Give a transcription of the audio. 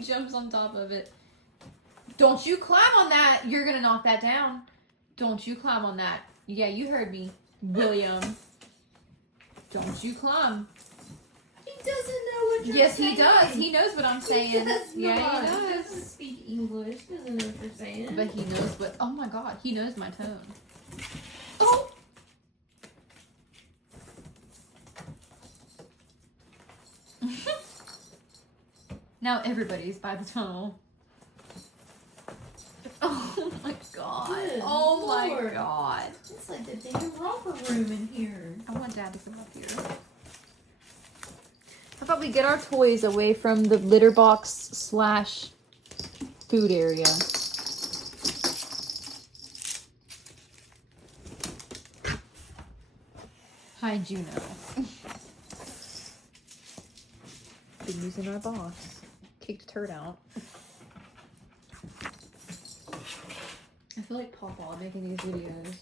he jumps on top of it. Don't you climb on that. You're going to knock that down. Don't you climb on that. Yeah, you heard me, William. Don't you climb. He doesn't know what you're yes, saying. He does. He knows what I'm saying. He does yeah, not. he does. He doesn't speak English. He doesn't know what you're saying. But he knows what... Oh, my God. He knows my tone. Oh! Now everybody's by the tunnel. Oh my god. Good oh Lord. my god. It's like the damn romper room in here. I want Dad to come up here. How about we get our toys away from the litter box / food area? Hi, Juno. Been using our box. Kicked turd out. I feel like Papa making these videos.